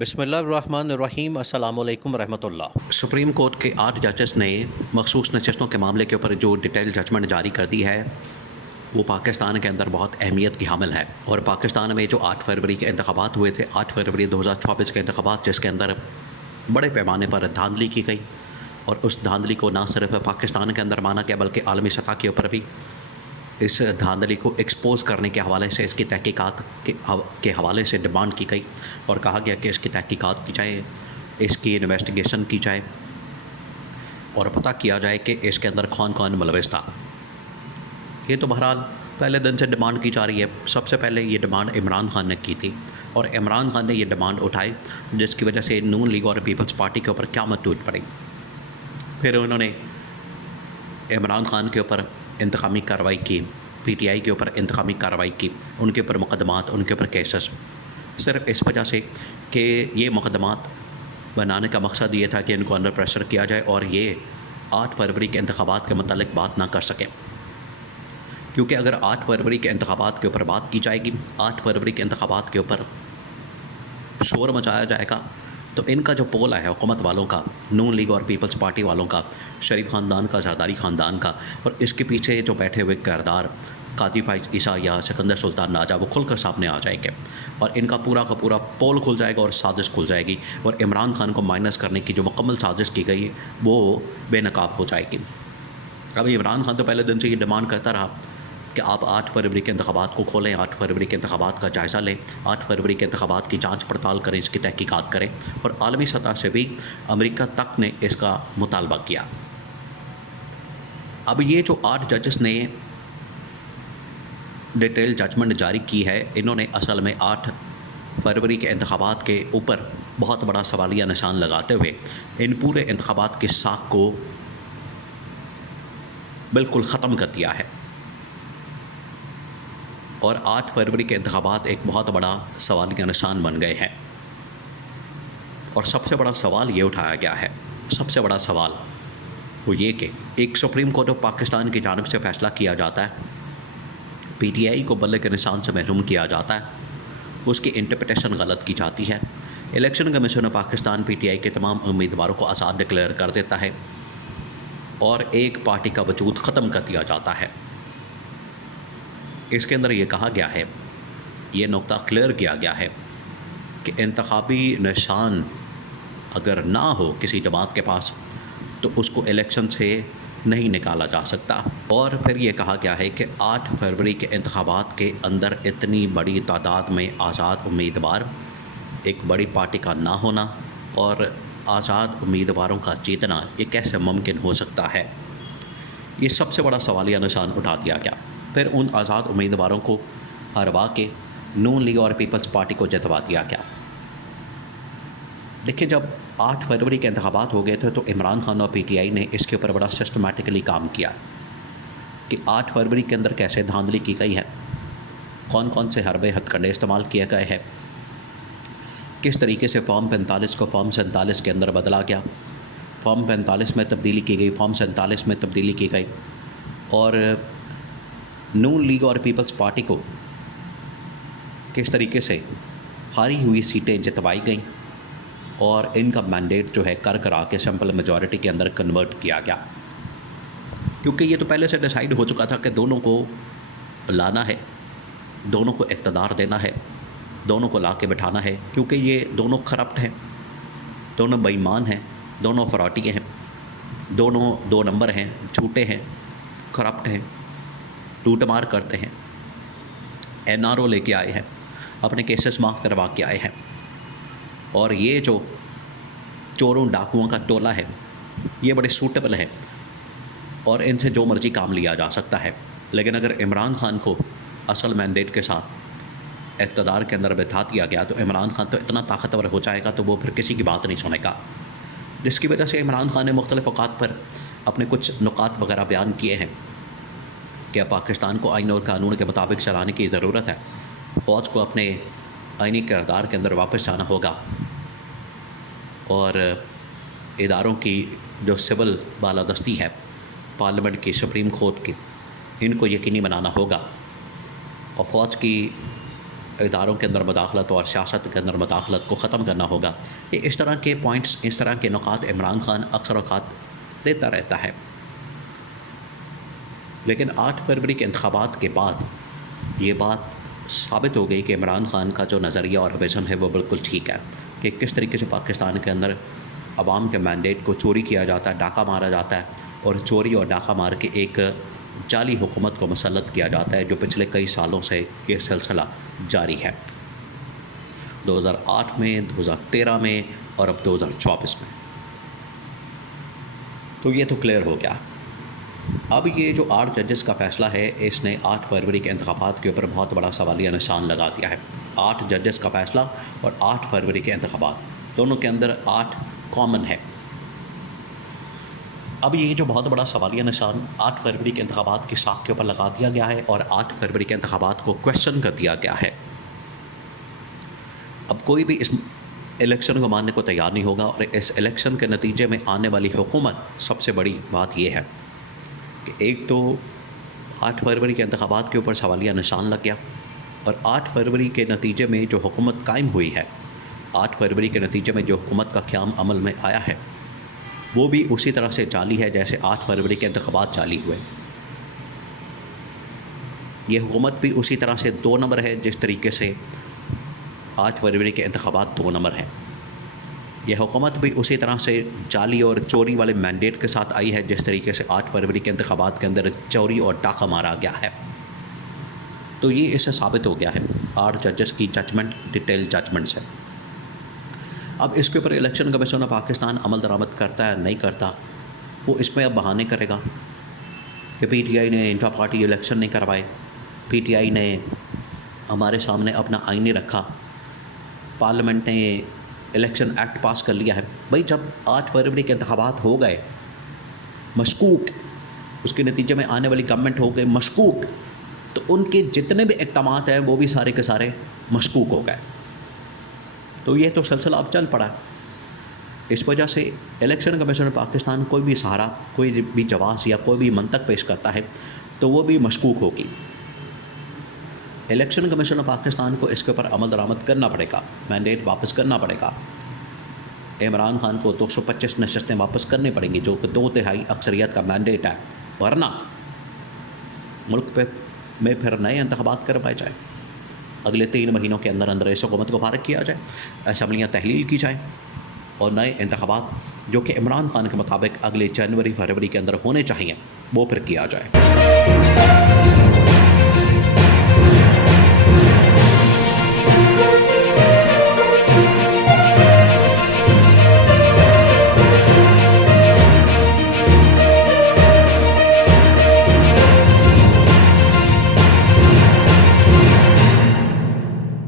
بسم اللہ الرحمن الرحیم۔ السلام علیکم ورحمۃ اللہ۔ سپریم کورٹ کے 8 ججز نے مخصوص نشستوں کے معاملے کے اوپر جو ڈیٹیل ججمنٹ جاری کر دی ہے وہ پاکستان کے اندر بہت اہمیت کی حامل ہے۔ اور پاکستان میں جو 8 فروری کے انتخابات ہوئے تھے، 8 فروری 2024 کے انتخابات، جس کے اندر بڑے پیمانے پر دھاندلی کی گئی، اور اس دھاندلی کو نہ صرف پاکستان کے اندر مانا گیا بلکہ عالمی سطح کے اوپر بھی اس دھاندلی کو ایکسپوز کرنے کے حوالے سے، اس کی تحقیقات کے حوالے سے ڈیمانڈ کی گئی، اور کہا گیا کہ اس کی تحقیقات کی جائے، اس کی انویسٹیگیشن کی جائے، اور پتہ کیا جائے کہ اس کے اندر کون کون ملوث تھا۔ یہ تو بہرحال پہلے دن سے ڈیمانڈ کی جا رہی ہے۔ سب سے پہلے یہ ڈیمانڈ عمران خان نے کی تھی، اور عمران خان نے یہ ڈیمانڈ اٹھائی، جس کی وجہ سے نون لیگ اور پیپلز پارٹی کے اوپر قیامت ٹوٹ پڑی۔ پھر انہوں نے عمران خان کے اوپر انتقامی کارروائی کی، پی ٹی آئی کے اوپر انتقامی کارروائی کی، ان کے اوپر مقدمات، ان کے اوپر کیسز، صرف اس وجہ سے کہ یہ مقدمات بنانے کا مقصد یہ تھا کہ ان کو انڈر پریشر کیا جائے اور یہ 8 فروری کے انتخابات کے متعلق بات نہ کر سکیں۔ کیونکہ اگر 8 فروری کے انتخابات کے اوپر بات کی جائے گی، 8 فروری کے انتخابات کے اوپر شور مچایا جائے گا، تو ان کا جو پول ہے حکومت والوں کا، نون لیگ اور پیپلز پارٹی والوں کا، شریف خاندان کا، زرداری خاندان کا، اور اس کے پیچھے جو بیٹھے ہوئے کردار قاضی فائز عیسیٰ یا سکندر سلطان راجہ، وہ کھل کر سامنے آ جائیں گے، اور ان کا پورا پول کھل جائے گا اور سازش کھل جائے گی، اور عمران خان کو مائنس کرنے کی جو مکمل سازش کی گئی ہے وہ بے نقاب ہو جائے گی۔ اب عمران خان تو پہلے دن سے یہ ڈیمانڈ کرتا رہا کہ آپ 8 فروری کے انتخابات کو کھولیں، 8 فروری کے انتخابات کا جائزہ لیں، 8 فروری کے انتخابات کی جانچ پڑتال کریں، اس کی تحقیقات کریں، اور عالمی سطح سے بھی امریکہ تک نے اس کا مطالبہ کیا۔ اب یہ جو 8 ججز نے ڈیٹیل ججمنٹ جاری کی ہے، انہوں نے اصل میں 8 فروری کے انتخابات کے اوپر بہت بڑا سوالیہ نشان لگاتے ہوئے ان پورے انتخابات کی ساکھ کو بالکل ختم کر دیا ہے، اور 8 فروری کے انتخابات ایک بہت بڑا سوالیہ نشان بن گئے ہیں۔ اور سب سے بڑا سوال یہ اٹھایا گیا ہے، سب سے بڑا سوال وہ یہ کہ ایک سپریم کورٹ آف پاکستان کی جانب سے فیصلہ کیا جاتا ہے، پی ٹی آئی کو بلے کے نشان سے محروم کیا جاتا ہے، اس کی انٹرپریٹیشن غلط کی جاتی ہے، election commission of Pakistan P T I کے تمام امیدواروں کو آزاد ڈکلیئر کر دیتا ہے، اور ایک پارٹی کا وجود ختم کر دیا جاتا ہے۔ اس کے اندر یہ کہا گیا ہے، یہ نقطہ کلیئر کیا گیا ہے کہ انتخابی نشان اگر نہ ہو کسی جماعت کے پاس تو اس کو الیکشن سے نہیں نکالا جا سکتا۔ اور پھر یہ کہا گیا ہے کہ 8 فروری کے انتخابات کے اندر اتنی بڑی تعداد میں آزاد امیدوار، ایک بڑی پارٹی کا نہ ہونا اور آزاد امیدواروں کا جیتنا، یہ کیسے ممکن ہو سکتا ہے؟ یہ سب سے بڑا سوالیہ نشان اٹھا دیا گیا۔ پھر ان آزاد امیدواروں کو ہروا کے نون لیگ اور پیپلز پارٹی کو جتوا دیا گیا۔ دیکھیں، جب 8 فروری کے انتخابات ہو گئے تھے تو عمران خان اور پی ٹی آئی نے اس کے اوپر بڑا سسٹمیٹکلی کام کیا کہ 8 فروری کے اندر کیسے دھاندلی کی گئی ہے، کون کون سے حربے ہتھ کنڈے استعمال کیے گئے ہیں، کس طریقے سے فارم 45 کو فارم 47 کے اندر بدلا گیا، فارم 45 میں تبدیلی کی گئی، فارم 47 میں تبدیلی کی گئی، اور نون لیگ اور پیپلز پارٹی کو کس طریقے سے ہاری ہوئی سیٹیں جتوائی گئیں، اور ان کا مینڈیٹ جو ہے کرا کے سمپل میجورٹی کے اندر کنورٹ کیا گیا، کیونکہ یہ تو پہلے سے ڈیسائیڈ ہو چکا تھا کہ دونوں کو لانا ہے، دونوں کو اقتدار دینا ہے، دونوں کو لا کے بٹھانا ہے، کیونکہ یہ دونوں کرپٹ ہیں، دونوں بے ایمان ہیں، دونوں فراڈی ہیں، دونوں 2 نمبر ہیں، جھوٹے ہیں، کرپٹ ہیں، لوٹ مار کرتے ہیں، این آر او لے کے آئے ہیں، اپنے کیسز معاف کروا کے آئے ہیں، اور یہ جو چوروں ڈاکوؤں کا ٹولہ ہے یہ بڑے سوٹیبل ہے، اور ان سے جو مرضی کام لیا جا سکتا ہے۔ لیکن اگر عمران خان کو اصل مینڈیٹ کے ساتھ اقتدار کے اندر بٹھا دیا گیا تو عمران خان تو اتنا طاقتور ہو جائے گا تو وہ پھر کسی کی بات نہیں سنے گا، جس کی وجہ سے عمران خان نے مختلف اوقات پر اپنے کچھ نکات وغیرہ بیان کیے ہیں کہ پاکستان کو آئین اور قانون کے مطابق چلانے کی ضرورت ہے، فوج کو اپنے آئینی کردار کے اندر واپس جانا ہوگا، اور اداروں کی جو سول بالادستی ہے، پارلیمنٹ کی، سپریم کورٹ کی، ان کو یقینی بنانا ہوگا، اور فوج کی اداروں کے اندر مداخلت اور سیاست کے اندر مداخلت کو ختم کرنا ہوگا. یہ اس طرح کے پوائنٹس، اس طرح کے نکات عمران خان اکثر اوقات دیتا رہتا ہے. لیکن 8 فروری کے انتخابات کے بعد یہ بات ثابت ہو گئی کہ عمران خان کا جو نظریہ اور ویژن ہے وہ بالکل ٹھیک ہے کہ کس طریقے سے پاکستان کے اندر عوام کے مینڈیٹ کو چوری کیا جاتا ہے، ڈاکہ مارا جاتا ہے، اور چوری اور ڈاکہ مار کے ایک جعلی حکومت کو مسلط کیا جاتا ہے، جو پچھلے کئی سالوں سے یہ سلسلہ جاری ہے. 2008 میں، 2013 میں اور اب 2024 میں. تو یہ تو کلیئر ہو گیا. اب یہ جو 8 ججز کا فیصلہ ہے، اس نے 8 فروری کے انتخابات کے اوپر بہت بڑا سوالیہ نشان لگا دیا ہے. 8 ججز کا فیصلہ اور 8 فروری کے انتخابات، دونوں کے اندر 8 کامن ہے. اب یہ جو بہت بڑا سوالیہ نشان 8 فروری کے انتخابات کی ساکھ کے اوپر لگا دیا گیا ہے اور 8 فروری کے انتخابات کو کویشچن کر دیا گیا ہے. اب کوئی بھی اس الیکشن کو ماننے کو تیار نہیں ہوگا، اور اس الیکشن کے نتیجے میں آنے والی حکومت، سب سے بڑی بات یہ ہے کہ ایک تو 8 فروری کے انتخابات کے اوپر سوالیہ نشان لگ گیا، اور 8 فروری کے نتیجے میں جو حکومت قائم ہوئی ہے، 8 فروری کے نتیجے میں جو حکومت کا قیام عمل میں آیا ہے، وہ بھی اسی طرح سے جعلی ہے جیسے 8 فروری کے انتخابات جعلی ہوئے. یہ حکومت بھی اسی طرح سے 2 نمبر ہے جس طریقے سے 8 فروری کے انتخابات 2 نمبر ہیں. یہ حکومت بھی اسی طرح سے جعلی اور چوری والے مینڈیٹ کے ساتھ آئی ہے جس طریقے سے 8 فروری کے انتخابات کے اندر چوری اور ڈاکہ مارا گیا ہے. تو یہ اس سے ثابت ہو گیا ہے 8 ججز کی ججمنٹ ڈیٹیل ججمنٹ سے. اب اس کے اوپر الیکشن کمیشن آف پاکستان عمل درآمد کرتا ہے نہیں کرتا، وہ اس میں اب بہانے کرے گا کہ پی ٹی آئی نے انٹرا پارٹی الیکشن نہیں کروائے، پی ٹی آئی نے ہمارے سامنے اپنا آئین نہیں رکھا، پارلیمنٹ نے الیکشن ایکٹ پاس کر لیا ہے. بھائی جب 8 فروری کے انتخابات ہو گئے مشکوک، اس کے نتیجے میں آنے والی گورنمنٹ ہو گئے مشکوک، تو ان کے جتنے بھی اقدامات ہیں وہ بھی سارے کے سارے مشکوک ہو گئے. تو یہ تو سلسلہ اب چل پڑا. اس وجہ سے الیکشن کمیشن پاکستان کوئی بھی سہارا، کوئی بھی جواز یا کوئی بھی منطق پیش کرتا ہے تو وہ بھی مشکوک ہوگی. الیکشن کمیشن پاکستان کو اس کے اوپر عمل درآمد کرنا پڑے گا، مینڈیٹ واپس کرنا پڑے گا. عمران خان کو 225 نشستیں واپس کرنی پڑیں گی جو کہ 2/3 اکثریت کا مینڈیٹ ہے، ورنہ ملک میں پھر نئے انتخابات کروائے جائیں. اگلے 3 مہینوں کے اندر اس حکومت کو فارغ کیا جائے، اسمبلیاں تحلیل کی جائیں، اور نئے انتخابات جو کہ عمران خان کے مطابق اگلے جنوری فروری کے اندر ہونے چاہیے وہ پھر کیا جائے.